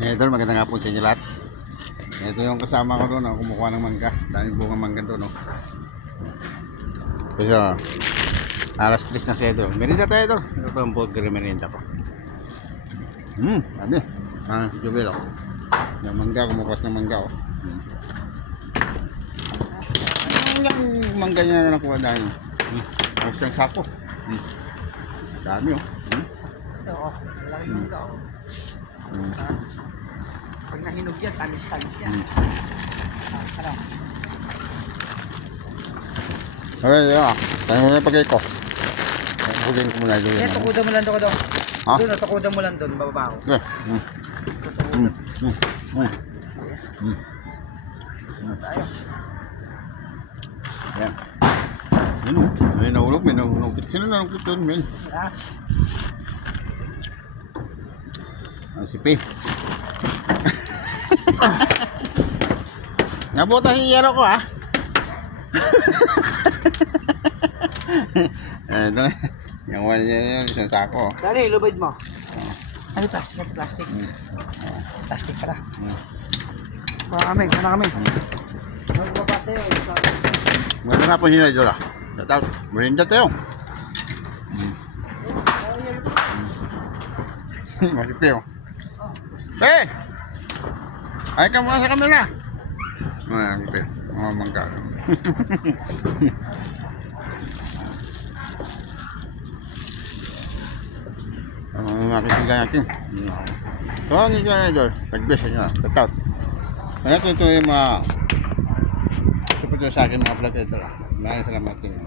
Idol, magandang hapon sa inyo lahat. Ito yung kasama ko doon, kumukuha ng mangga. Daming bunga mangga doon, no. Kasi alas 3 na siya, idol. Merinda tayo, idol. Ito ang burger merinda ko. Ano? Si Jovel, oh. Yung mangga, kumukuha ng mangga, oh. Ang mangga niya na nakuha dahil. Ang siyang sako. Dami, oh. Oo, malaki mangga, oh. Pag nahinog yan, tamis-tamis yan. Sarap. Okay, yeah. Tayo mo na pagay ko. Hugin ko muna doon. Eh, tukudan mo lang doon. Ha? Doon, tukudan mo lang doon, bababa ko. Okay. Tayo. Yan. Yan o. May nahulog, may nahulog. Sino nahulog doon, men? Ha? Si P. Nabutan yung yero ko, ha? Ito na. Yung wala niya yun, isang sako. Dali, lubid mo. Ano plastic? Plastic. Plastic pala. Kuha kami. Magbaba sa'yo. Maganda na po niyo, idol, ha? Tatawag, merinda tayo. Masih P, oh. P! Ay ka muna sa kamera. Mga P. Mga mangga. Ang nakikita natin. So, ang ito na idol. Pag-bless nyo na. Tatout. Kaya ito yung mga support nyo sa akin mga vlog ito. Maraming salamat sa inyo.